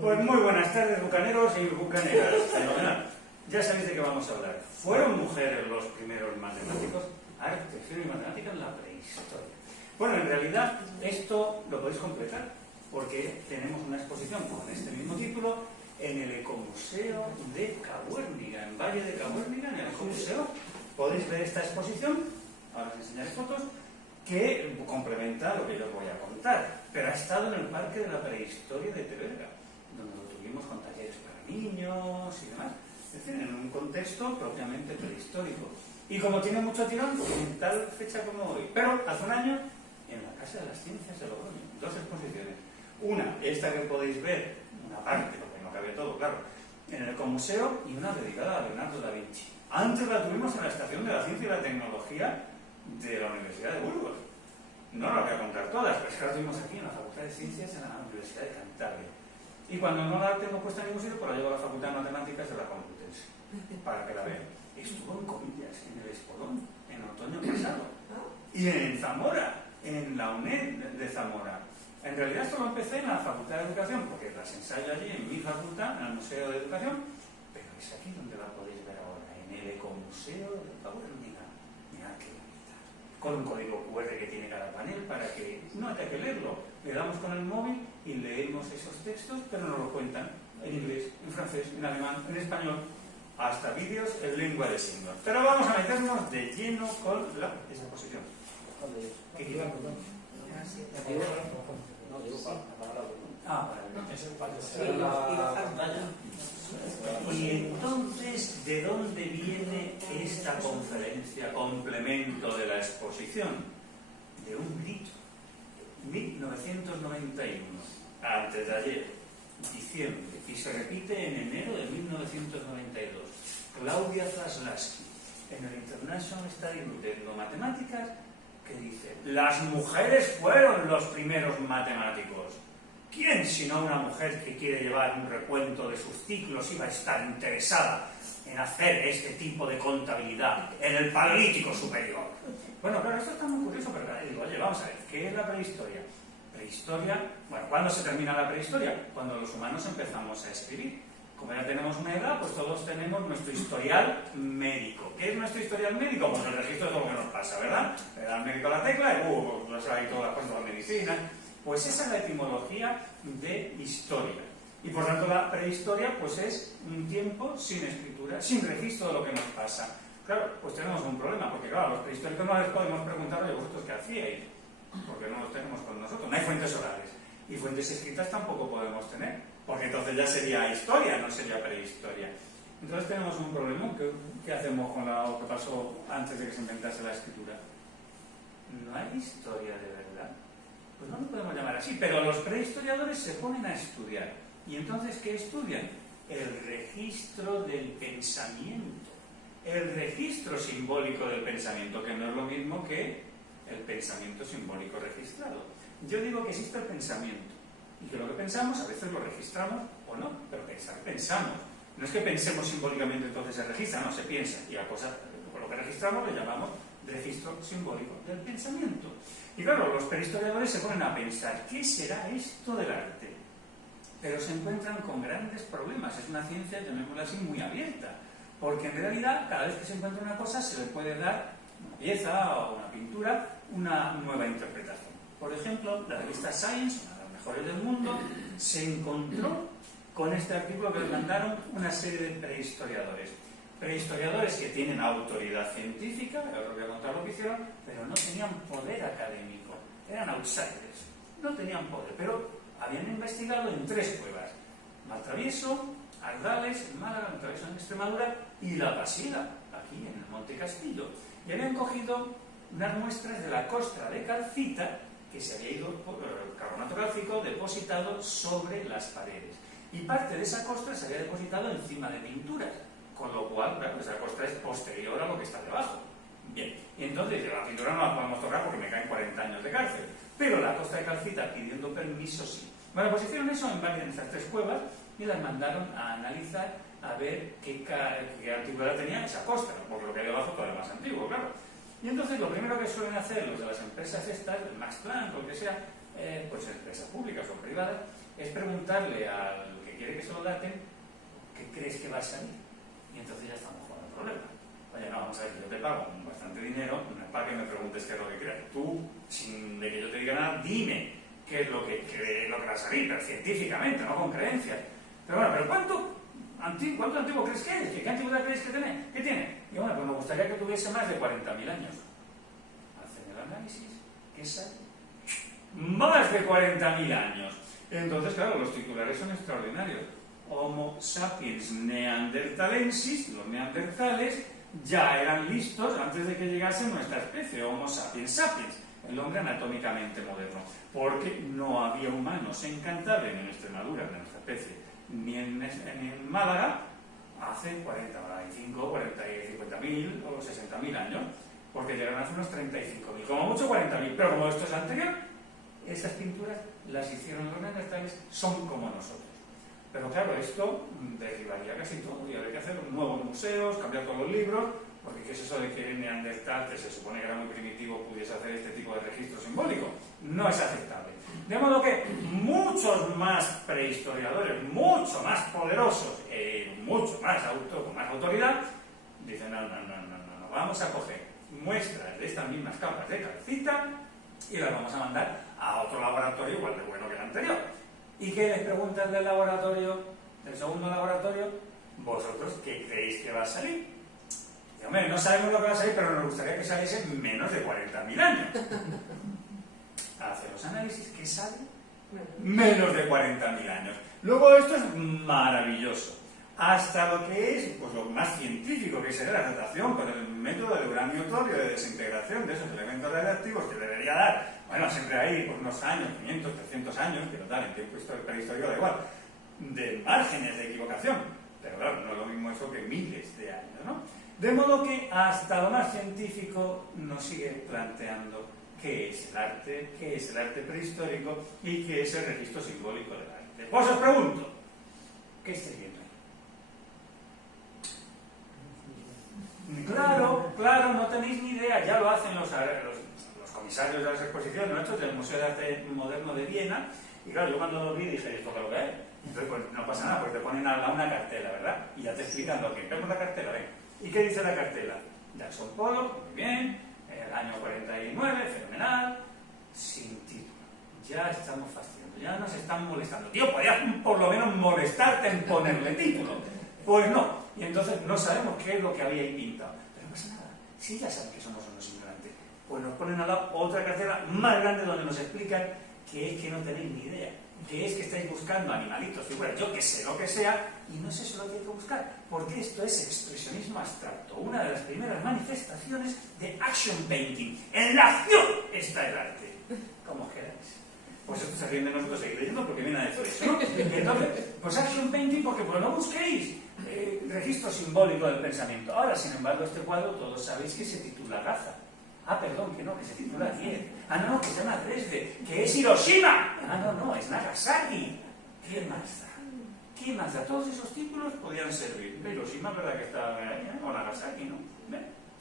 Pues muy buenas tardes, bucaneros y bucaneras. Fenomenal. Ya sabéis de qué vamos a hablar. ¿Fueron mujeres los primeros matemáticos? Arte, física y matemática en la prehistoria. Bueno, en realidad esto lo podéis completar porque tenemos una exposición con este mismo título en el Ecomuseo de Cabuérniga, en Valle de Cabuérniga, en el Ecomuseo. Podéis ver esta exposición, ahora os enseñaré fotos, que complementa lo que yo os voy a contar, pero ha estado en el Parque de la Prehistoria de Teruel, donde lo tuvimos con talleres para niños y demás, es decir, en un contexto propiamente prehistórico. Y como tiene mucho tirón, pues en tal fecha como hoy, pero hace un año, en la Casa de las Ciencias de Logroño, dos exposiciones. Una, esta que podéis ver, una parte, porque no cabe todo, claro, en el Ecomuseo, y una dedicada a Leonardo da Vinci. Antes la tuvimos en la Estación de la Ciencia y la Tecnología de la Universidad de Burgos. No la voy a contar todas, pero es que la tuvimos aquí en la Facultad de Ciencias en la Universidad de Cantabria. Y cuando no la tengo puesta en ningún sitio, pues la llevo a la Facultad de Matemáticas de la Complutense, para que la vean. Estuvo en Comillas, en el Espolón, en otoño pasado. Y en Zamora, en la UNED de Zamora. En realidad esto lo empecé en la Facultad de Educación, porque las ensayo allí en mi facultad, en el Museo de Educación, pero es aquí donde la podéis ver ahora, en el Ecomuseo de Cabuérniga. Mirad qué bonita. Con un código QR que tiene cada panel para que no haya que leerlo. Le damos con el móvil y leemos esos textos, pero nos lo cuentan en inglés, en francés, en alemán, en español, hasta vídeos en lengua de signos. Pero vamos a meternos de lleno con la exposición. ¿Qué quieres? Y entonces, ¿de dónde viene esta conferencia complemento de la exposición? De un grito. 1991, antes de ayer, diciembre, y se repite en enero de 1992. Claudia Zaslavsky, en el International Study Group de Etnomatemáticas, que dice: las mujeres fueron los primeros matemáticos. ¿Quién, sino una mujer que quiere llevar un recuento de sus ciclos, iba a estar interesada en hacer este tipo de contabilidad en el Paleolítico superior? Bueno, claro, esto está muy curioso, pero digo, oye, vamos a ver, ¿qué es la prehistoria? Prehistoria, bueno, ¿cuándo se termina la prehistoria? Cuando los humanos empezamos a escribir. Como ya tenemos una edad, pues todos tenemos nuestro historial médico. ¿Qué es nuestro historial médico? Pues el registro de todo lo que nos pasa, ¿verdad? Le da al médico la tecla y nos hay todas las cosas de la medicina. Pues esa es la etimología de historia. Y por tanto la prehistoria pues es un tiempo sin escritura, sin registro de lo que nos pasa. Claro, pues tenemos un problema, porque claro, a los prehistóricos no les podemos preguntar, oye, vosotros qué hacíais, porque no los tenemos con nosotros, no hay fuentes orales. Y fuentes escritas tampoco podemos tener, porque entonces ya sería historia, no sería prehistoria. Entonces tenemos un problema. ¿Qué hacemos con lo que pasó antes de que se inventase la escritura? No hay historia de verdad. Pues no lo podemos llamar así, pero los prehistoriadores se ponen a estudiar. ¿Y entonces qué estudian? El registro del pensamiento. El registro simbólico del pensamiento, que no es lo mismo que el pensamiento simbólico registrado. Yo digo que existe el pensamiento y que lo que pensamos a veces lo registramos o no, pero pensamos. No es que pensemos simbólicamente entonces se registra, no, se piensa, y a cosas, lo que registramos le llamamos registro simbólico del pensamiento. Y claro, los prehistoriadores se ponen a pensar, ¿qué será esto del arte? Pero se encuentran con grandes problemas. Es una ciencia, llamémosla así, muy abierta, porque en realidad cada vez que se encuentra una cosa se le puede dar una pieza o una pintura, una nueva interpretación. Por ejemplo, la revista Science, una de las mejores del mundo, se encontró con este artículo que le mandaron una serie de prehistoriadores. Prehistoriadores que tienen autoridad científica, ahora os voy a contar lo que hicieron, pero no tenían poder académico, eran outsiders, no tenían poder, pero habían investigado en 3 cuevas: Maltravieso, Ardales, en Málaga, Maltravieso en Extremadura, y La Pasila, aquí en el Monte Castillo. Y habían cogido unas muestras de la costra de calcita que se había ido por carbonato cálcico depositado sobre las paredes. Y parte de esa costra se había depositado encima de pinturas, con lo cual, claro, esa costra es posterior a lo que está debajo. Bien, y entonces la pintura no la podemos tocar porque me caen 40 años de cárcel, pero la costra de calcita pidiendo permiso sí. Bueno, pues hicieron eso en varias de estas 3 cuevas y las mandaron a analizar a ver qué antigüedad tenía esa costra, porque lo que hay debajo todavía es más antiguo, claro. Y entonces lo primero que suelen hacer los de las empresas estas, Max Planck o lo que sea, pues empresas públicas o privadas, es preguntarle al que porque quiere que se lo daten, ¿qué crees que va a salir? Y entonces ya estamos con el problema. Oye, no, vamos a ver, yo te pago bastante dinero, no es para que me preguntes qué es lo que quieres. Tú, sin de que yo te diga nada, dime qué es lo que va a salir, pero científicamente, no con creencias. Pero bueno, ¿pero cuánto antiguo crees que es? ¿Qué antigüedad crees que tiene? Y bueno, pues me gustaría que tuviese más de 40.000 años. Hacen el análisis, ¿qué sale? Más de 40.000 años. Entonces, claro, los titulares son extraordinarios. Homo sapiens neanderthalensis, los neandertales ya eran listos antes de que llegase nuestra especie, Homo sapiens sapiens, el hombre anatómicamente moderno, porque no había humanos en Cantabria, ni en Extremadura, en nuestra especie, ni en Málaga, hace 40, 45, 40, 50.000 o 60.000 años, porque llegaron hace unos 35.000, como mucho 40.000, pero como esto es anterior, esas pinturas las hicieron los neandertales, son como nosotros. Pero claro, esto derribaría casi todo y habría que hacer nuevos museos, cambiar todos los libros, porque ¿qué es eso de que Neandertal, que se supone que era muy primitivo, pudiese hacer este tipo de registro simbólico? No es aceptable. De modo que muchos más prehistoriadores, mucho más poderosos, mucho más con más autoridad, dicen no, vamos a coger muestras de estas mismas capas de calcita y las vamos a mandar a otro laboratorio igual de bueno que el anterior. ¿Y qué les preguntan del laboratorio, del segundo laboratorio? ¿Vosotros qué creéis que va a salir? Y, hombre, no sabemos lo que va a salir, pero nos gustaría que saliese en menos de 40.000 años. Hace los análisis, ¿qué sale? Menos de 40.000 años. Luego esto es maravilloso. Hasta lo que es pues, lo más científico, que es la datación con el método del uranio torio de desintegración de esos elementos radiactivos que debería dar, bueno, siempre hay por unos años, 500, 300 años, que no tal, en tiempo prehistórico da igual, de márgenes de equivocación. Pero claro, no es lo mismo eso que miles de años, ¿no? De modo que hasta lo más científico nos sigue planteando qué es el arte prehistórico y qué es el registro simbólico del arte. Pues os pregunto, ¿qué estáis viendo ahí? Claro, no tenéis ni idea, ya lo hacen los comisarios de las exposiciones nuestros del Museo de Arte Moderno de Viena, y claro, yo cuando lo vi dije, ¿esto qué es lo que hay? Entonces, pues no pasa nada, porque te ponen al lado una cartela, ¿verdad? Y ya te explican lo que vemos la cartela, ven. ¿Y qué dice la cartela? Jackson Pollock, muy bien, el año 49, fenomenal, sin título. Ya estamos fastidiando, ya nos están molestando. Tío, podrías por lo menos molestarte en ponerle título. Pues no, y entonces no sabemos qué es lo que había ahí pintado. Pero no pasa nada, si ya saben que somos unos ignorantes, pues nos ponen al lado otra cartela más grande donde nos explican que es que no tenéis ni idea, que es que estáis buscando animalitos, figuras, yo que sé, lo que sea, y no es eso lo que hay que buscar, porque esto es expresionismo abstracto, una de las primeras manifestaciones de action painting. En la acción está el arte, como queráis. Pues esto se ríen de nosotros seguir leyendo porque viene a decir eso, ¿no? Entonces, pues action painting porque pues no busquéis registro simbólico del pensamiento. Ahora, sin embargo, este cuadro todos sabéis que se titula Raza. Ah, perdón, que no, que se titula Kiev. Ah, no, que se llama Dresde, que es Hiroshima. Ah, no, es Nagasaki. ¿Qué más da? ¿Qué más da? Todos esos títulos podían servir. Hiroshima, ¿verdad que está ahí? O Nagasaki, ¿no?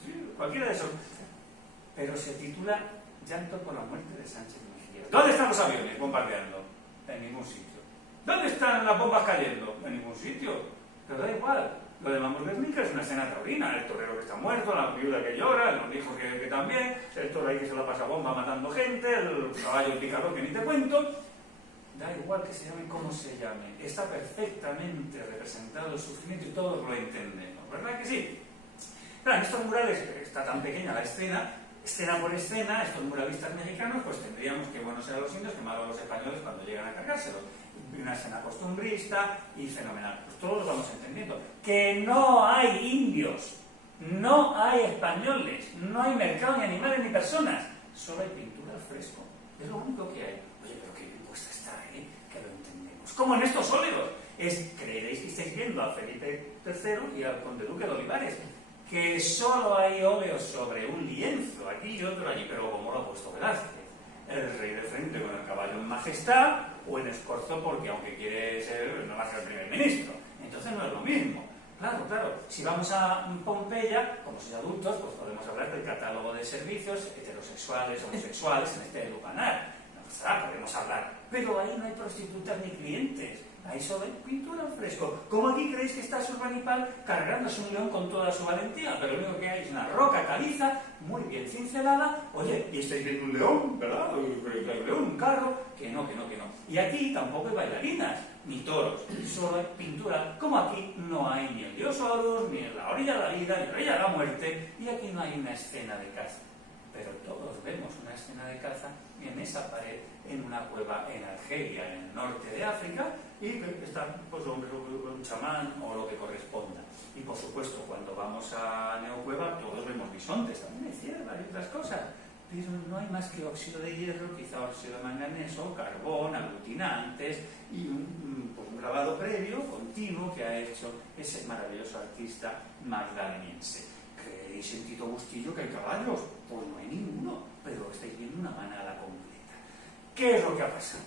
Sí, cualquiera de esos. Pero se titula Llanto por la muerte de Sánchez Mejía. ¿Dónde están los aviones bombardeando? En ningún sitio. ¿Dónde están las bombas cayendo? En ningún sitio. Pero da igual. Lo de Vamos Guernica es una escena taurina, el torero que está muerto, la viuda que llora, los hijos que también, el toro ahí que se la pasa bomba matando gente, el caballo picador que ni te cuento. Da igual que se llame como se llame, está perfectamente representado el sufrimiento y todos lo entendemos, ¿verdad que sí? Claro, en estos murales, está tan pequeña la escena por escena, estos muralistas mexicanos, pues tendríamos que buenos eran los indios, que malos los españoles cuando llegan a cargárselos. Una escena costumbrista y fenomenal. Pues todos lo vamos entendiendo. Que no hay indios, no hay españoles, no hay mercado ni animales ni personas, solo hay pintura al fresco. Es lo único que hay. Oye, pero qué bien puesta está, ¿eh? Que lo entendemos. Como en estos óleos. Creeréis que estáis viendo a Felipe III y al conde duque de Olivares, que solo hay óleos sobre un lienzo, aquí y otro allí, pero como lo ha puesto Velázquez. El rey de frente con el caballo en majestad o en escorzo porque aunque quiere ser, no va a ser el primer ministro. Entonces no es lo mismo. Claro. Si vamos a Pompeya, como sois adultos, pues podemos hablar del catálogo de servicios heterosexuales, homosexuales, en este lupanar. Podemos hablar. Pero ahí no hay prostitutas ni clientes. Ahí solo hay pintura al fresco. Como aquí creéis que está Surbanipal cargándose un león con toda su valentía, pero lo único que hay es una roca caliza, muy bien cincelada. Oye, y estáis viendo un león, ¿verdad? Un león, un carro, que no. Y aquí tampoco hay bailarinas, ni toros, solo hay pintura. Como aquí no hay ni el dios Horus, ni la orilla de la vida, ni la orilla de la muerte, y aquí no hay una escena de caza. Pero todos vemos una escena de caza en esa pared, en una cueva en Argelia, en el norte de África, y está pues, un chamán o lo que corresponda. Y por supuesto, cuando vamos a Neocueva, todos vemos bisontes, también hay cierva y otras cosas. Pero no hay más que óxido de hierro, quizá óxido de manganeso, carbón, aglutinantes y un grabado previo, continuo, que ha hecho ese maravilloso artista magdaleniense. ¿Creéis en Tito Bustillo que hay caballos? Pues no hay ninguno, pero estáis viendo una manada completa. ¿Qué es lo que ha pasado?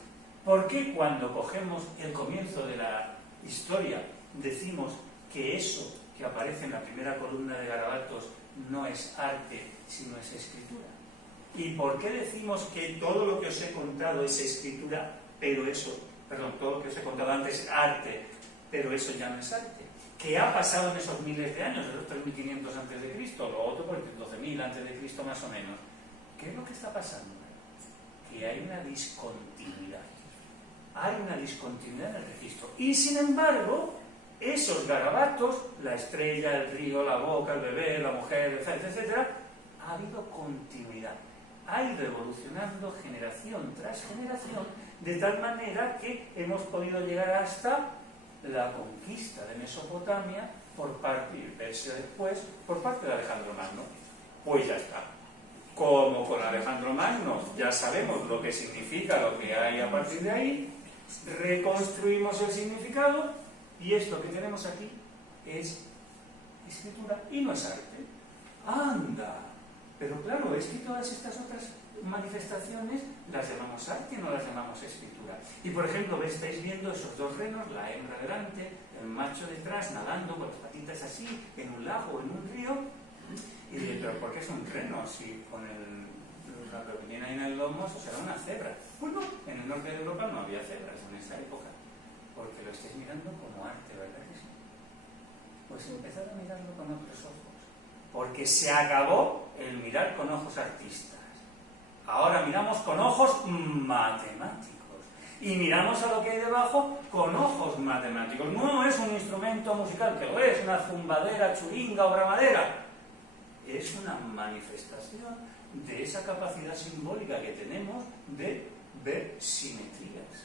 ¿Por qué cuando cogemos el comienzo de la historia decimos que eso que aparece en la primera columna de Garabatos no es arte, sino es escritura? ¿Y por qué decimos que todo lo que os he contado es escritura, pero eso, todo lo que os he contado antes es arte, pero eso ya no es arte? ¿Qué ha pasado en esos miles de años, esos 3500 a.C., lo otro por 12.000 a.C. más o menos? ¿Qué es lo que está pasando? Que hay una discontinuidad. Hay una discontinuidad en el registro. Y sin embargo, esos garabatos, la estrella, el río, la boca, el bebé, la mujer, etcétera, etcétera, ha habido continuidad. Ha ido evolucionando generación tras generación, de tal manera que hemos podido llegar hasta la conquista de Mesopotamia por parte, y Persia después, por parte de Alejandro Magno. Pues ya está. Como con Alejandro Magno ya sabemos lo que significa lo que hay a partir de ahí, reconstruimos el significado y esto que tenemos aquí es escritura y no es arte. ¡Anda! Pero claro, es que todas estas otras manifestaciones las llamamos arte y no las llamamos escritura. Y por ejemplo, estáis viendo esos dos renos, la hembra delante, el macho detrás, nadando con las patitas así, en un lago, en un río. Y dice, ¿pero por qué es un reno? Si con lo que tiene ahí en el lomo, eso será una cebra. Pues no, en el norte de Europa no había cebras en esa época, porque lo estáis mirando como arte, ¿verdad que sí? Pues empezad a mirarlo con otros ojos, porque se acabó el mirar con ojos artistas. Ahora miramos con ojos matemáticos y miramos a lo que hay debajo con ojos matemáticos. No es un instrumento musical, que lo es, una zumbadera, churinga o bramadera. Es una manifestación de esa capacidad simbólica que tenemos de ver simetrías,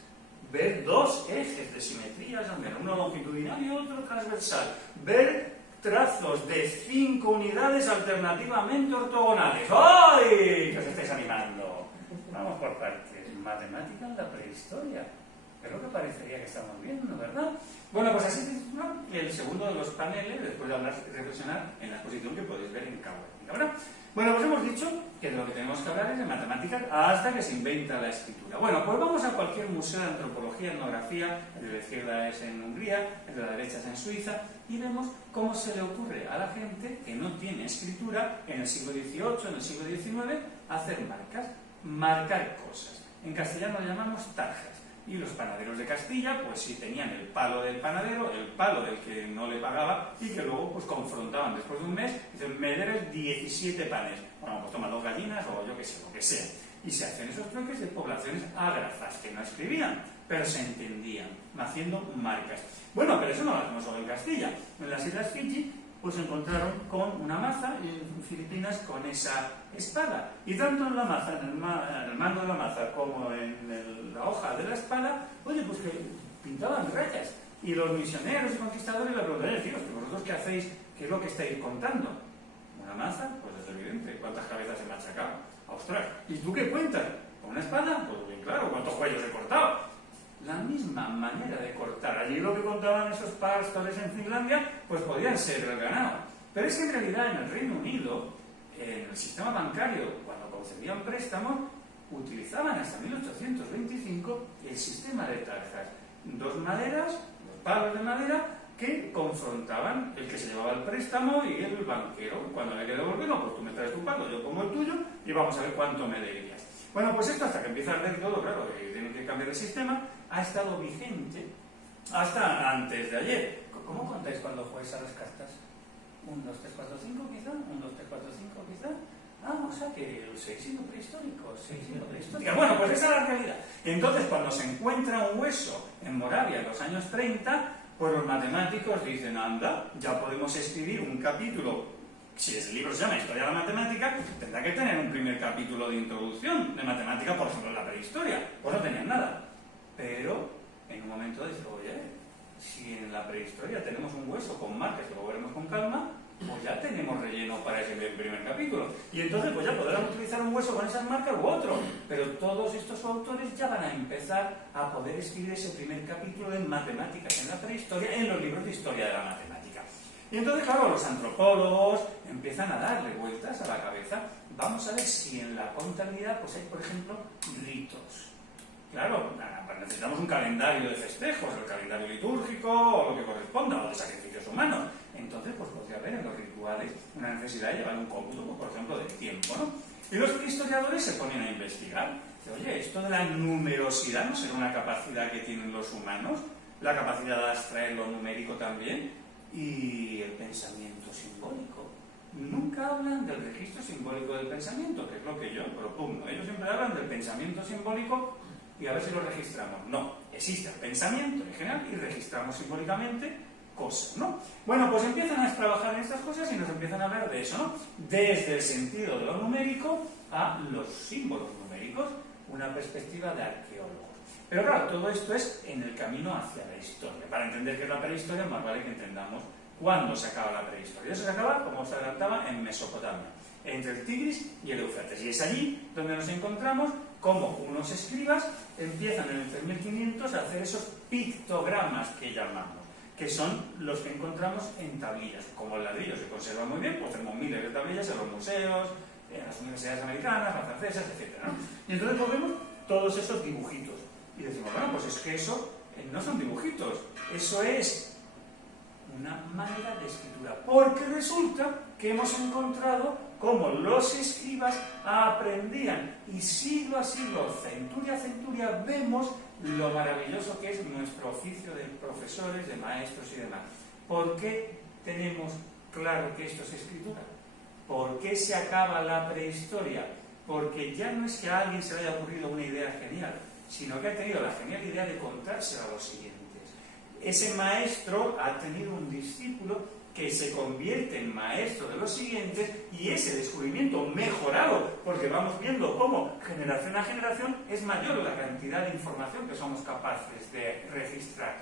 ver dos ejes de simetrías, uno longitudinal y otro transversal, ver trazos de 5 unidades alternativamente ortogonales. ¡Ay! Que os estáis animando. Vamos por partes. Matemática en la prehistoria. Es lo que parecería que estamos viendo, ¿verdad? Bueno, pues así titula el segundo de los paneles, después de hablar y reflexionar en la exposición que podéis ver en Cahuética, ¿verdad? Bueno, pues hemos dicho que de lo que tenemos que hablar es de matemáticas hasta que se inventa la escritura. Bueno, pues vamos a cualquier museo de antropología, etnografía, el de la izquierda es en Hungría, el de la derecha es en Suiza, y vemos cómo se le ocurre a la gente que no tiene escritura en el siglo XVIII, en el siglo XIX, hacer marcas, marcar cosas. En castellano lo llamamos tarjas. Y los panaderos de Castilla, pues sí tenían el palo del panadero, el palo del que no le pagaba y que luego pues confrontaban después de un mes, dicen, me debes 17 panes. Bueno, pues toma 2 gallinas o yo qué sé, lo que sea. Y se hacen esos trueques de poblaciones ágrafas que no escribían, pero se entendían, haciendo marcas. Bueno, pero eso no lo hacemos solo en Castilla. En las Islas Fiji pues se encontraron con una maza en Filipinas con esa espada. Y tanto en la maza, en el mango de la maza, como en la hoja de la espada, oye, pues que pintaban rayas. Y los misioneros y conquistadores le preguntaron, tíos, ¿vosotros qué hacéis? ¿Qué es lo que estáis contando? ¿Una maza? Pues es evidente. ¿Cuántas cabezas he machacado? ¡Ostras! ¿Y tú qué cuentas? ¿Con una espada? Pues bien claro, ¿cuántos cuellos he cortado? La misma manera de cortar. Allí lo que contaban esos pastores en Finlandia, pues podían ser el ganado. Pero es que en realidad en el Reino Unido, en el sistema bancario, cuando concedían préstamos, utilizaban hasta 1825 el sistema de tarjas. 2 maderas, 2 palos de madera, que confrontaban el que se llevaba el préstamo y el banquero. Cuando le quedó devolverlo, pues tú me traes tu palo, yo pongo el tuyo y vamos a ver cuánto me debías. Bueno, pues esto hasta que empieza a arder todo, claro, y tienen que cambiar el sistema, ha estado vigente hasta antes de ayer. ¿Cómo contáis cuando jugáis a las cartas? 1, 2, 3, 4, 5 quizá, 1, 2, 3, 4, 5 quizá. O sea que seguís siendo prehistóricos, Bueno, pues esa es la realidad. Y entonces cuando se encuentra un hueso en Moravia en los años 30, pues los matemáticos dicen, anda, ya podemos escribir un capítulo. Si el libro se llama Historia de la Matemática, tendrá que tener un primer capítulo de introducción de matemática, por ejemplo, en la prehistoria. Pues no tenían nada. Pero en un momento dice, oye, si en la prehistoria tenemos un hueso con marcas, que lo veremos con calma, pues ya tenemos relleno para ese primer capítulo. Y entonces pues ya podrán utilizar un hueso con esas marcas u otro. Pero todos estos autores ya van a empezar a poder escribir ese primer capítulo de matemáticas en la prehistoria en los libros de historia de la matemática. Y entonces, claro, los antropólogos empiezan a darle vueltas a la cabeza. Vamos a ver si en la contabilidad pues hay, por ejemplo, ritos. Claro, necesitamos un calendario de festejos, el calendario litúrgico o lo que corresponda, o de sacrificios humanos. Entonces, pues podría haber en los rituales una necesidad de llevar un cómputo, pues, por ejemplo, del tiempo, ¿no? Y los historiadores se ponen a investigar. Oye, esto de la numerosidad no será una capacidad que tienen los humanos, la capacidad de abstraer lo numérico también, y el pensamiento simbólico. Nunca hablan del registro simbólico del pensamiento, que es lo que yo propugno. Ellos siempre hablan del pensamiento simbólico y a ver si lo registramos. No, existe el pensamiento en general y registramos simbólicamente cosas, ¿no? Bueno, pues empiezan a trabajar en estas cosas y nos empiezan a hablar de eso, ¿no? Desde el sentido de lo numérico a los símbolos numéricos, una perspectiva de arqueólogos. Pero claro, todo esto es en el camino hacia la historia. Para entender qué es la prehistoria, más vale que entendamos cuándo se acaba la prehistoria. Eso se acaba, como os adelantaba, en Mesopotamia, entre el Tigris y el Éufrates. Y es allí donde nos encontramos como unos escribas empiezan en el 3500 a hacer esos pictogramas que llamamos, que son los que encontramos en tablillas. Como el ladrillo se conserva muy bien, pues tenemos miles de tablillas en los museos, en las universidades americanas, las francesas, etc., ¿no? Y entonces pues vemos todos esos dibujitos. Y decimos, bueno, pues es que eso no son dibujitos, eso es una manera de escritura. Porque resulta que hemos encontrado cómo los escribas aprendían. Y siglo a siglo, centuria a centuria, vemos lo maravilloso que es nuestro oficio de profesores, de maestros y demás. ¿Por qué tenemos claro que esto es escritura? ¿Por qué se acaba la prehistoria? Porque ya no es que a alguien se le haya ocurrido una idea genial, sino que ha tenido la genial idea de contársela a los siguientes. Ese maestro ha tenido un discípulo que se convierte en maestro de los siguientes y ese descubrimiento mejorado, porque vamos viendo cómo generación a generación es mayor la cantidad de información que somos capaces de registrar.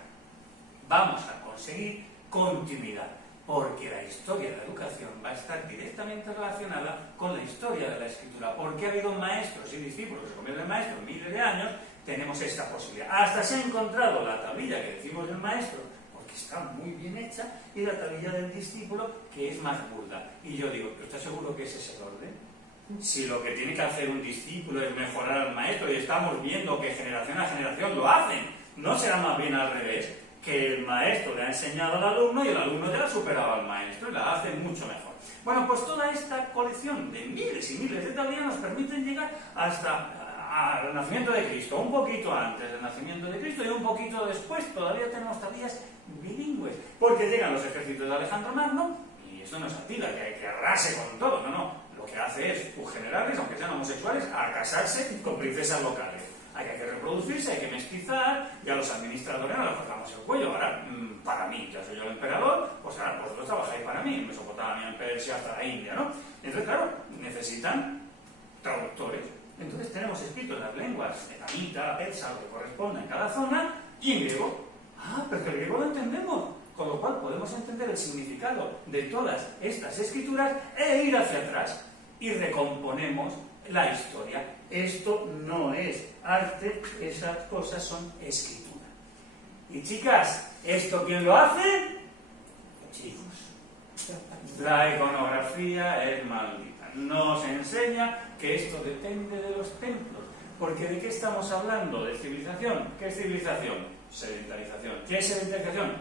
Vamos a conseguir continuidad, porque la historia de la educación va a estar directamente relacionada con la historia de la escritura. Porque ha habido maestros y discípulos que se convierten en maestros miles de años, tenemos esta posibilidad. Hasta se ha encontrado la tablilla que decimos del maestro, porque está muy bien hecha, y la tablilla del discípulo, que es más burda. Y yo digo, ¿pero estás seguro que ese es el orden? Si lo que tiene que hacer un discípulo es mejorar al maestro, y estamos viendo que generación a generación lo hacen, ¿no será más bien al revés? Que el maestro le ha enseñado al alumno y el alumno ya la ha superado al maestro y la hace mucho mejor. Bueno, pues toda esta colección de miles y miles de tablillas nos permiten llegar hasta al nacimiento de Cristo, un poquito antes del nacimiento de Cristo y un poquito después. Todavía tenemos tablillas bilingües, porque llegan los ejércitos de Alejandro Magno, y esto no es Atila, que arrase con todo, no. Lo que hace es, sus generales, aunque sean homosexuales, a casarse con princesas locales. Hay que reproducirse, hay que mestizar, y a los administradores no les cortamos el cuello. Ahora, para mí, ya soy yo el emperador, pues ahora vosotros trabajáis para mí, en Mesopotamia, en Persia, hasta la India, ¿no? Entonces, claro, necesitan traductores. Entonces tenemos escrito en las lenguas elamita, persa, lo que corresponda en cada zona, y en griego. Pero que el griego lo entendemos, con lo cual podemos entender el significado de todas estas escrituras e ir hacia atrás, y recomponemos la historia. Esto no es arte, esas cosas son escritura. Y chicas, ¿esto quién lo hace? Chicos. La iconografía es maldita. Nos enseña que esto depende de los templos. Porque ¿de qué estamos hablando? ¿De civilización? ¿Qué es civilización? Sedentarización. ¿Qué es sedentarización?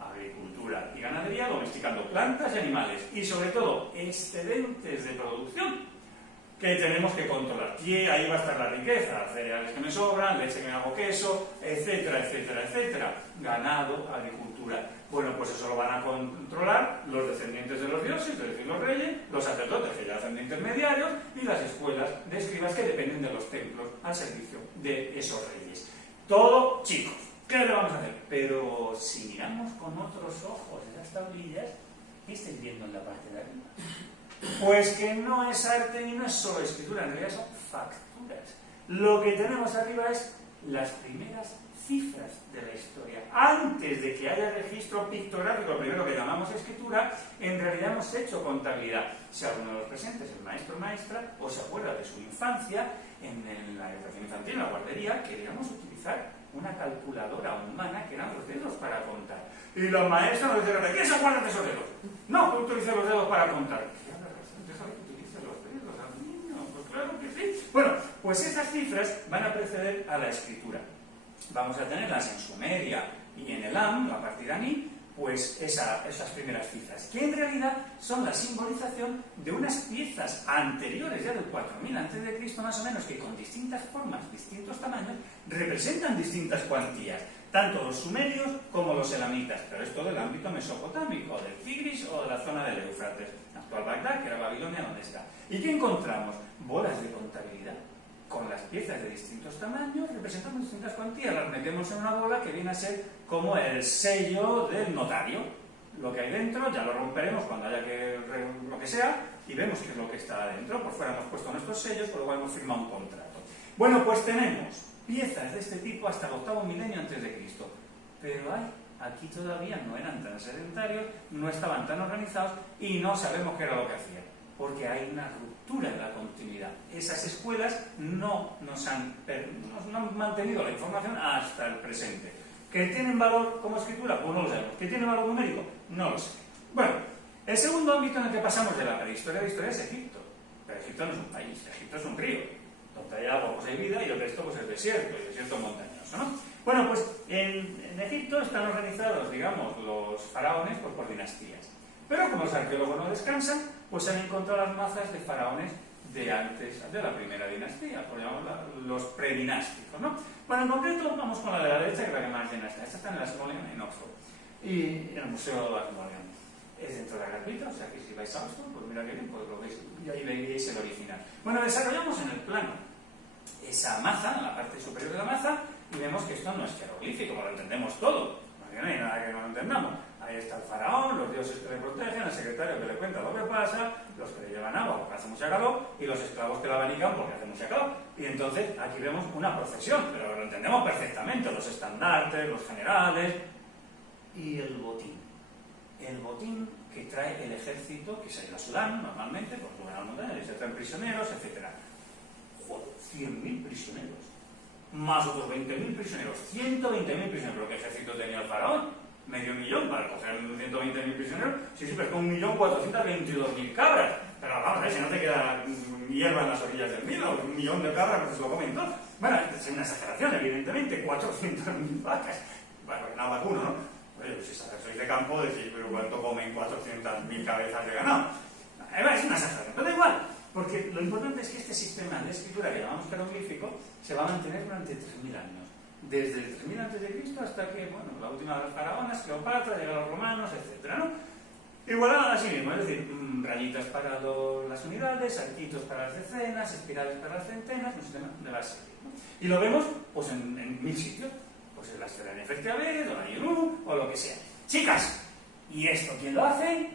Agricultura y ganadería, domesticando plantas y animales. Y sobre todo, excedentes de producción. que tenemos que controlar. Y ahí va a estar la riqueza, cereales que me sobran, leche que me hago queso, etcétera, etcétera, etcétera. Ganado, agricultura. Bueno, pues eso lo van a controlar los descendientes de los dioses, es decir, los reyes, los sacerdotes que ya hacen de intermediarios y las escuelas de escribas que dependen de los templos al servicio de esos reyes. Todo, chicos, ¿qué le vamos a hacer? Pero si miramos con otros ojos esas tablillas, ¿qué estáis viendo en la parte de arriba? Pues que no es arte ni no es solo escritura, en realidad son facturas. Lo que tenemos arriba es las primeras cifras de la historia. Antes de que haya registro pictográfico, lo primero que llamamos escritura, en realidad hemos hecho contabilidad. Si alguno de los presentes, el maestro o maestra, o se acuerda de su infancia, en la educación infantil, en la guardería, queríamos utilizar una calculadora humana que eran los dedos para contar. Y la maestra nos decía, ¿quién se acuerda de esos dedos? No, tú utilizas los dedos para contar. ¿Qué habla razón? Déjame que utilice los dedos al niño. Pues claro que sí. Bueno, pues esas cifras van a preceder a la escritura. Vamos a tenerlas en Sumeria y en Elam, a partir de Ani, pues esas primeras cifras, que en realidad son la simbolización de unas piezas anteriores, ya del 4000 a.C., más o menos, que con distintas formas, distintos tamaños, representan distintas cuantías, tanto los sumerios como los elamitas, pero es todo el ámbito mesopotámico, del Tigris o de la zona del Éufrates, actual Bagdad, que era Babilonia, donde está. ¿Y qué encontramos? Bolas de contabilidad, con las piezas de distintos tamaños, representando distintas cuantías, las metemos en una bola que viene a ser como el sello del notario. Lo que hay dentro ya lo romperemos cuando haya lo que sea y vemos qué es lo que está adentro. Por fuera hemos puesto nuestros sellos, por lo cual hemos firmado un contrato. Bueno, pues tenemos piezas de este tipo hasta el 8º milenio antes de Cristo. Pero aquí todavía no eran tan sedentarios, no estaban tan organizados y no sabemos qué era lo que hacían. Porque hay una ruptura en la continuidad. Esas escuelas no nos han mantenido la información hasta el presente. ¿Que tienen valor como escritura? Pues no lo sabemos. ¿Que tiene valor numérico? No lo sé. Bueno, el segundo ámbito en el que pasamos de la prehistoria a la historia es Egipto. Pero Egipto no es un país, Egipto es un río, donde hay agua pues hay vida y el resto pues es desierto, y desierto montañoso, ¿no? Bueno, pues en Egipto están organizados, digamos, los faraones pues, por dinastías. Pero como los arqueólogos no descansan, pues han encontrado las mazas de faraones de antes de la primera dinastía, por llamarlos los predinásticos, ¿no? Bueno, en concreto vamos con la de la derecha, que es la que más llena está. Esta está en la Smolian, en Oxford, y en el Museo de la Smolian. Es dentro de la gratuita, o sea que si vais a Oxford, pues mira que bien, pues lo veis, y ahí veis el original. Bueno, desarrollamos en el plano esa maza, en la parte superior de la maza, y vemos que esto no es jeroglífico, como lo entendemos todo, no hay nada que no lo entendamos. Ahí está el faraón, los dioses que le protegen, el secretario que le cuenta lo que pasa, los que le llevan agua porque hace mucha calor y los esclavos que la abanican porque hace mucha calor. Y entonces aquí vemos una procesión, pero lo entendemos perfectamente, los estandartes, los generales y el botín. El botín que trae el ejército, que se ha ido a Sudán normalmente, por suben a la montaña y se traen prisioneros, etc. 100.000 prisioneros, más otros 20.000 prisioneros, 120.000 prisioneros, ¿pero qué ejército tenía el faraón? Medio millón para coger 120.000 prisioneros. Sí, pero con 1.422.000 cabras. Pero vamos a ver, si no te queda hierba en las orillas del Nilo, 1.000.000 de cabras, pues se lo comen todos. Bueno, es una exageración, evidentemente, 400.000 vacas. Bueno, nada vacuno, ¿no? Oye, pues si sois de campo, decís, pero ¿cuánto comen 400.000 cabezas de ganado? Es una exageración, pero da igual, porque lo importante es que este sistema de escritura que llamamos jeroglífico se va a mantener durante 3.000 años. Desde el 3000 a.C. hasta que, bueno, la última de las faraonas, Cleopatra, llegaron los romanos, etc., ¿no? Igualaban así mismo, es decir, rayitas para las unidades, arquitos para las decenas, espirales para las centenas, un sistema de la serie, ¿no? Y lo vemos, pues, en 1000 sitios, pues en la Esfera de Nefertiabet, o la Yelú, o lo que sea. Chicas, ¿y esto quién lo hace?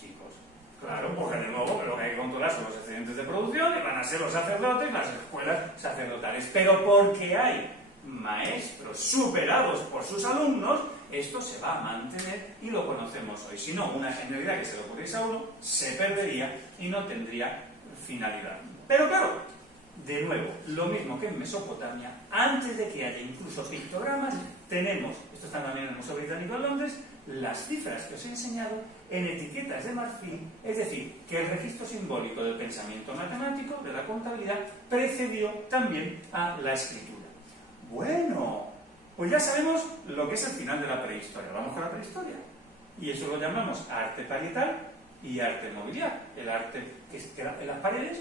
Chicos. Claro, porque de nuevo, lo que hay que controlar son los excedentes de producción, y van a ser los sacerdotes, las escuelas sacerdotales. Pero porque hay maestros superados por sus alumnos, esto se va a mantener y lo conocemos hoy. Si no, una genialidad que se le ocurriese a uno se perdería y no tendría finalidad. Pero claro, de nuevo, lo mismo que en Mesopotamia, antes de que haya incluso pictogramas, tenemos, esto está también en el Museo Británico de Londres, las cifras que os he enseñado en etiquetas de marfil, es decir, que el registro simbólico del pensamiento matemático, de la contabilidad, precedió también a la escritura. Bueno, pues ya sabemos lo que es el final de la prehistoria. Vamos con la prehistoria. Y eso lo llamamos arte parietal y arte mobiliar. El arte que queda en las paredes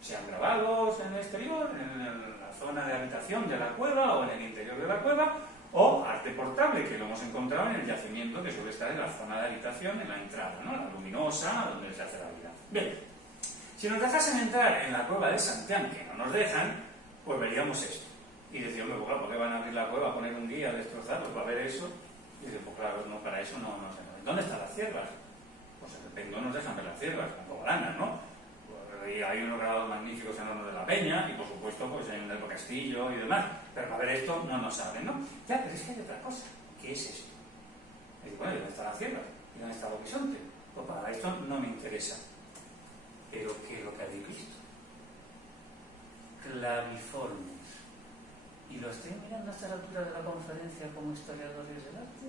sean grabados en el exterior, en la zona de habitación de la cueva o en el interior de la cueva, o arte portable, que lo hemos encontrado en el yacimiento que suele estar en la zona de habitación, en la entrada, ¿no? La luminosa, donde se hace la vida. Bien, si nos dejasen entrar en la cueva de Santiam, que no nos dejan, pues veríamos esto. Y decíamos, bueno, ¿por qué van a abrir la cueva a poner un guía destrozado para ver eso? Y dice, pues claro, no, para eso no sé. ¿Dónde están las ciervas? Pues en el Pendón nos dejan ver las ciervas, con tobolanas, ¿no? Y hay unos grabados magníficos en Hornos de la Peña, y por supuesto, pues en el Castillo y demás. Pero para ver esto no nos abren, ¿no? Ya, pero es que hay otra cosa. ¿Qué es esto? Y digo, bueno, ¿y dónde está la cierva? ¿Y dónde está el horizonte? Pues para esto no me interesa. Pero ¿qué es lo que habéis visto? Claviformes. ¿Y lo estáis mirando a esta altura de la conferencia como historiadores del arte?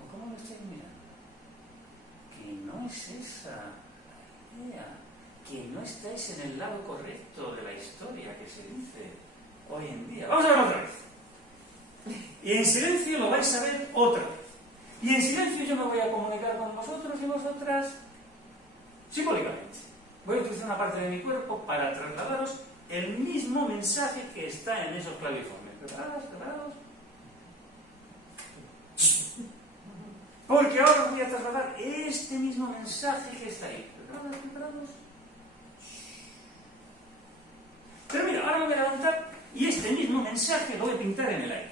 ¿O cómo lo estáis mirando? Que no es esa la idea. Que no estáis en el lado correcto de la historia que se dice hoy en día. Vamos a ver otra vez. Y en silencio lo vais a ver otra vez. Y en silencio yo me voy a comunicar con vosotros y vosotras simbólicamente. Voy a utilizar una parte de mi cuerpo para trasladaros el mismo mensaje que está en esos claviformes. ¿Preparados? ¿Preparados? Porque ahora os voy a trasladar este mismo mensaje que está ahí. ¿Preparados? ¿Preparados? Pero mira, ahora me voy a levantar y este mismo mensaje lo voy a pintar en el aire.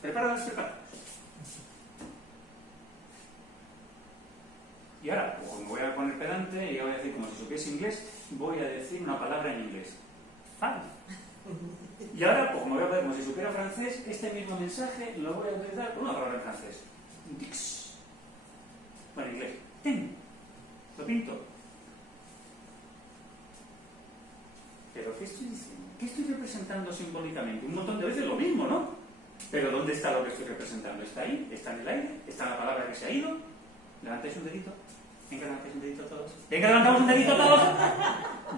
¿Preparados? ¿Preparados? Y ahora, pues me voy a poner pedante y voy a decir, como si supiese inglés, voy a decir una palabra en inglés. Five. Y ahora, pues me voy a poner como si supiera francés, este mismo mensaje lo voy a utilizar con una palabra en francés. Dix. Bueno, en inglés. Ten. Lo pinto. ¿Pero qué estoy diciendo? ¿Qué estoy representando simbólicamente? Un montón de veces lo mismo, ¿no? Pero ¿dónde está lo que estoy representando? ¿Está ahí? ¿Está en el aire? ¿Está en la palabra que se ha ido? Levantéis un dedito. Venga, levantéis un dedito todos. Venga, levantamos un dedito todos.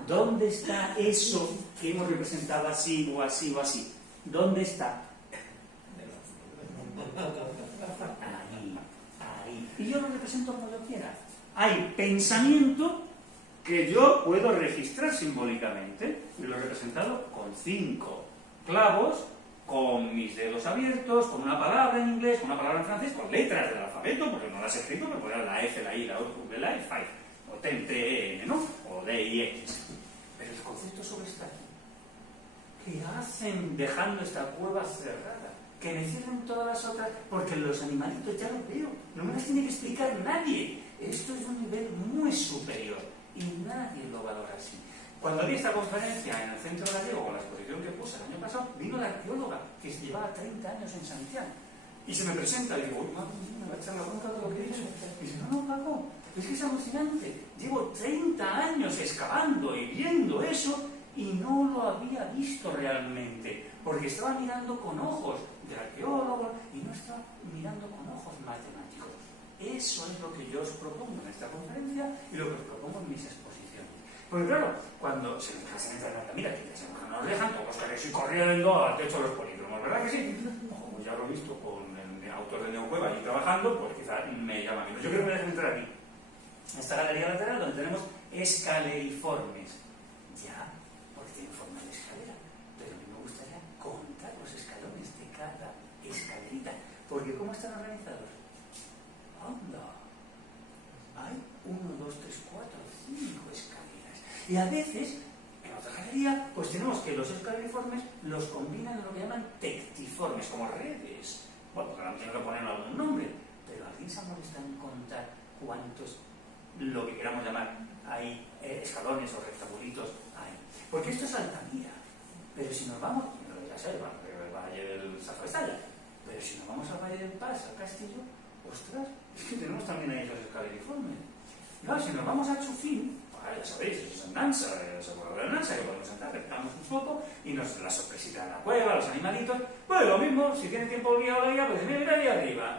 ¿Dónde está eso que hemos representado así o así o así? ¿Dónde está? Ahí. Y yo lo represento como yo quiera. Hay pensamiento que yo puedo registrar simbólicamente. Y lo he representado con 5 clavos, con mis dedos abiertos, con una palabra en inglés, con una palabra en francés, con letras del alfabeto, porque no las he escrito, pero poner la F, la I, la O, la I, five, o T, T, N, ¿no? O D, I, X. Pero el concepto sobre está aquí. ¿Qué hacen dejando esta cueva cerrada? Que me cierren todas las otras, porque los animalitos ya los veo. No me las tiene que explicar nadie. Esto es un nivel muy superior y nadie lo valora así. Cuando di esta conferencia en el Centro Gallego con la exposición que puse el año pasado, vino la arqueóloga que llevaba 30 años en Santiago y se me presenta y digo, uy, madre mía, me va a echar la bronca de lo que he dicho. Y dice, no, Paco, es que es alucinante. Llevo 30 años excavando y viendo eso y no lo había visto realmente, porque estaba mirando con ojos de arqueólogo y no estaba mirando con ojos matemáticos. Eso es lo que yo os propongo en esta conferencia y lo que os propongo en mis exposiciones. Porque claro, cuando se nos dejan entrar en la mira, que ya se nos dejan, todos y corriendo al techo de los polídromos, ¿verdad que sí? Como ya lo he visto con el autor de Neocueva allí trabajando, pues quizás me llama menos. Yo creo que me dejan entrar aquí. Esta galería lateral donde tenemos escaleriformes. Ya, porque tienen forma de escalera. Pero a mí me gustaría contar los escalones de cada escalerita. Porque ¿cómo están organizados? ¡Anda! Hay 1, 2, 3, 4, 5 escaleras. Y a veces, en otra galería, pues tenemos que los escaleriformes los combinan en lo que llaman tectiformes, como redes. Bueno, pues ahora tengo que poner algún nombre, pero alguien se molesta en contar cuántos, lo que queramos llamar, hay escalones o rectangulitos hay. Porque esto es Altamira. Pero si nos vamos, ya sé, el Valle del Safrestalla, pero si nos vamos al Valle del Paz, al Castillo, ostras, es que tenemos también ahí los escaleriformes. Claro, si nos vamos a Chufín, ya sabéis, eso es en Nansa, se acuerda de Nansa, que podemos sentar, respiramos un poco y nos la sorpresita en la cueva, los animalitos. Pues lo mismo, si tiene tiempo el guía o la guía, pues mira ahí arriba.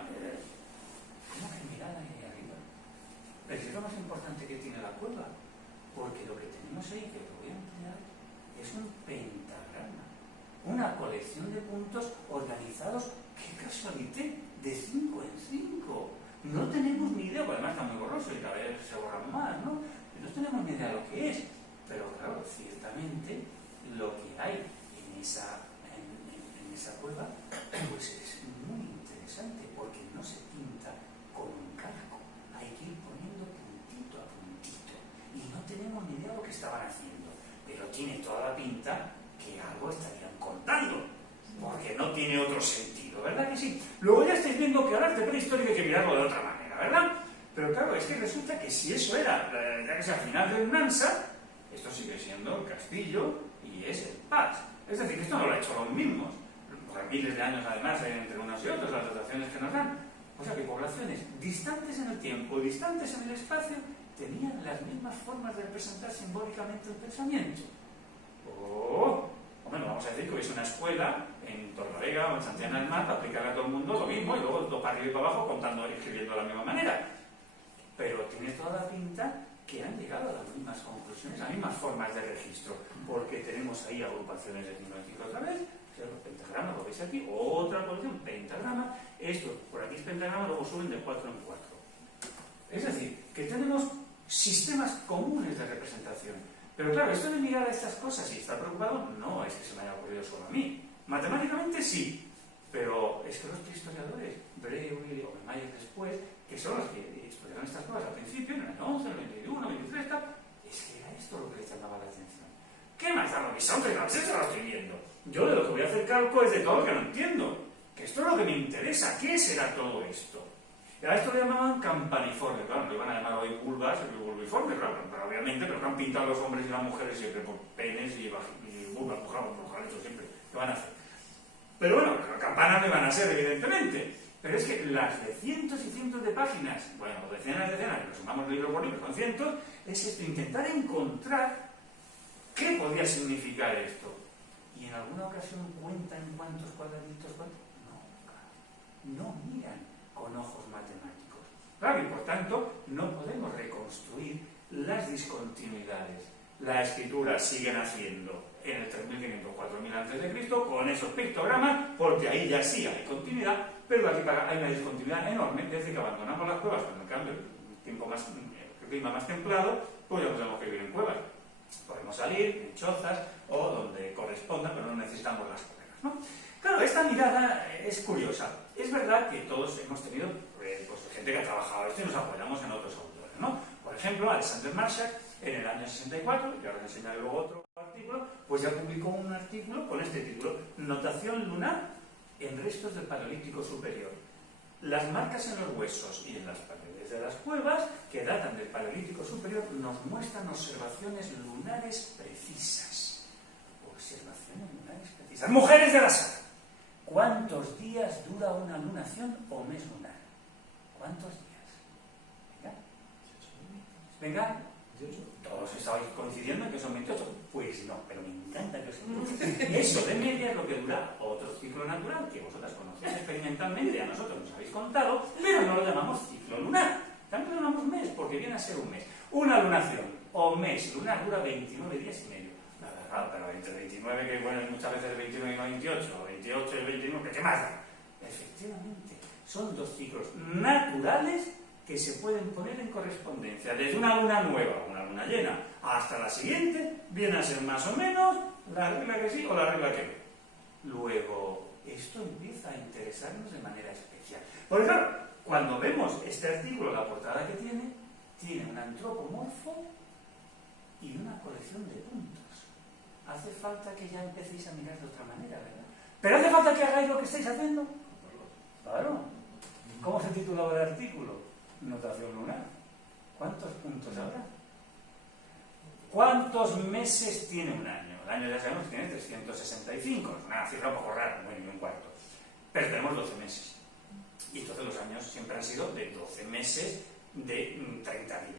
¿Cómo que mirad ahí arriba? Pero es lo más importante que tiene la cueva, porque lo que tenemos ahí, que lo voy a emplear, es un pentagrama, una colección de puntos organizados, qué casualidad, de 5 en 5. No tenemos ni idea, porque además está muy borroso y cada vez se borran más, ¿no? No tenemos ni idea de lo que es, pero claro, ciertamente realmente lo que hay en esa cueva pues es muy interesante, porque no se pinta con un calco, hay que ir poniendo puntito a puntito y no tenemos ni idea de lo que estaban haciendo, pero tiene toda la pinta que algo estarían contando, porque no tiene otro sentido, ¿verdad que sí? Luego ya estáis viendo que hablar de prehistoria hay que mirarlo de otra manera, ¿verdad? Pero claro, es que resulta que si eso era, ya que sea al final de Nansa, esto sigue siendo el castillo y es el Paz. Es decir, que esto no lo han hecho los mismos. Por miles de años además hay entre unos y otros las dataciones que nos dan. O sea que poblaciones distantes en el tiempo, distantes en el espacio, tenían las mismas formas de representar simbólicamente el pensamiento. Bueno, vamos a decir que hubiese una escuela en Torrelavega o en Santillana del Mar para aplicarle a todo el mundo lo mismo y luego todo para arriba y para abajo contando y escribiendo de la misma manera. Pero tiene toda la pinta que han llegado a las mismas conclusiones, a las mismas formas de registro, porque tenemos ahí agrupaciones de signos otra vez, los pentagramas, lo veis aquí, otra posición, pentagrama, esto, por aquí es pentagrama, luego suben de 4 en 4. Es decir, que tenemos sistemas comunes de representación. Pero claro, esto de mirar a estas cosas y estar preocupado, no es que se me haya ocurrido solo a mí. Matemáticamente sí, pero es que los prehistoriadores, Breuil o Mayer después, que son los que estudiaron estas cosas al principio, en el año 11, el 21, el 23, tal, es que era esto lo que les llamaba la atención. ¿Qué más da lo que son? Que no sé si lo estoy viendo. Yo de lo que voy a hacer cálculo es de todo lo que no entiendo. Que esto es lo que me interesa. ¿Qué será todo esto? Y a esto le llamaban campaniforme. Claro, lo iban a llamar hoy vulvas y vulviforme, claro, pero obviamente, pero que han pintado los hombres y las mujeres siempre por penes y vulvas, por eso siempre. ¿Qué van a hacer? Pero bueno, campanas no iban a ser, evidentemente. Pero es que las de cientos y cientos de páginas, bueno, decenas, que sumamos libro por libro, son cientos, es esto, intentar encontrar qué podía significar esto. Y en alguna ocasión cuentan cuántos cuadraditos, no miran con ojos matemáticos. Claro, y por tanto no podemos reconstruir las discontinuidades. La escritura sigue naciendo en el 3500, 4000 a.C. con esos pictogramas, porque ahí ya sí hay continuidad, pero aquí hay una discontinuidad enorme desde que abandonamos las cuevas con el cambio, el clima más templado, pues ya no tenemos que vivir en cuevas. Podemos salir en chozas o donde corresponda, pero no necesitamos las cuevas, ¿no? Claro, esta mirada es curiosa. Es verdad que todos hemos tenido pues, gente que ha trabajado esto y nos apoyamos en otros autores, ¿no? Por ejemplo, Alexander Marshak, en el año 64, y ahora os enseñaré luego otro artículo, pues ya publicó un artículo con este título: Notación lunar en restos del Paleolítico Superior. Las marcas en los huesos y en las paredes de las cuevas que datan del Paleolítico Superior nos muestran observaciones lunares precisas. Observaciones lunares precisas. Mujeres de la sala. ¿Cuántos días dura una lunación o mes lunar? ¿Cuántos días? Venga. Todos estabais coincidiendo en que son 28. Pues no, pero me encanta que os equivoquéis. Eso de media es lo que dura otro ciclo natural que vosotras conocéis experimentalmente y a nosotros nos habéis contado, pero no lo llamamos ciclo lunar. También lo llamamos mes porque viene a ser un mes. Una lunación o mes lunar dura 29 días y medio. Pero entre 29, que bueno, muchas veces 29 y no 28, o 28 y 29, ¿qué más da? Efectivamente, son dos ciclos naturales que se pueden poner en correspondencia. Desde una luna nueva, una luna llena, hasta la siguiente, viene a ser más o menos la regla que sí o la regla que no. Luego, esto empieza a interesarnos de manera especial. Porque claro, cuando vemos este artículo, la portada que tiene un antropomorfo y una colección de puntos. Hace falta que ya empecéis a mirar de otra manera, ¿verdad? Pero hace falta que hagáis lo que estáis haciendo. Claro. ¿Cómo se titulaba el artículo? Notación lunar. ¿Cuántos puntos habrá? ¿Cuántos meses tiene un año? El año ya sabemos que tiene 365. Es una cifra un poco rara, bueno, y un cuarto. Pero tenemos 12 meses. Y entonces los años siempre han sido de 12 meses de 30 días.